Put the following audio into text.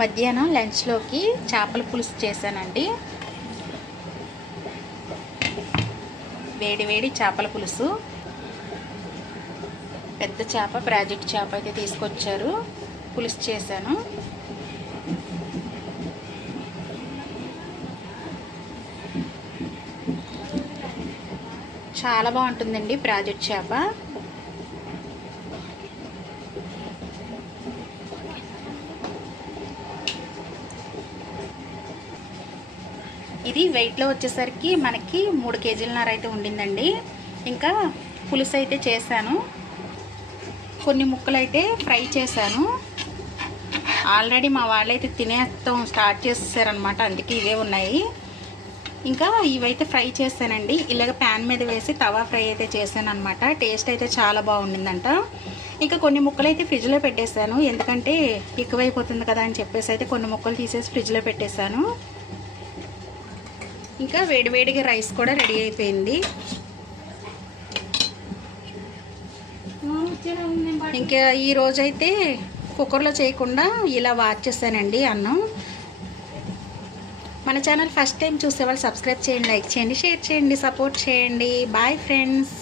మధ్యాహ్నం లంచ్లోకి చేపల పులుసు చేశానండి. వేడి వేడి చేపల పులుసు. పెద్ద చేప, ప్రాజెక్ట్ చేప అయితే తీసుకొచ్చారు, పులుసు చేశాను. చాలా బాగుంటుందండి ప్రాజెక్ట్ చేప. ఇది వెయిట్లో వచ్చేసరికి మనకి 3 కేజీలన్నర అయితే ఉండిందండి. ఇంకా పులుసు అయితే చేశాను. కొన్ని ముక్కలు అయితే ఫ్రై చేశాను. ఆల్రెడీ మా వాళ్ళైతే తినేస్తాం స్టార్ట్ చేసేసారనమాట, అందుకే ఇవే ఉన్నాయి. ఇంకా ఇవైతే ఫ్రై చేశానండి. ఇలాగ ప్యాన్ మీద వేసి తవా ఫ్రై అయితే చేశాను అనమాట. టేస్ట్ అయితే చాలా బాగుండిందంట. ఇంకా కొన్ని ముక్కలు అయితే ఫ్రిడ్జ్లో పెట్టేశాను, ఎందుకంటే ఎక్కువైపోతుంది కదా అని చెప్పేసి అయితే కొన్ని ముక్కలు తీసేసి ఫ్రిడ్జ్లో పెట్టేశాను. ఇంకా వేడివేడిగా రైస్ కూడా రెడీ అయిపోయింది. ఇంకా ఈ రోజైతే కుక్కర్లో చేయకుండా ఇలా వాచ్ చేశానండి అన్నం. మన ఛానల్ ఫస్ట్ టైం చూసేవాళ్ళు సబ్స్క్రైబ్ చేయండి, లైక్ చేయండి, షేర్ చేయండి, సపోర్ట్ చేయండి. Bye friends.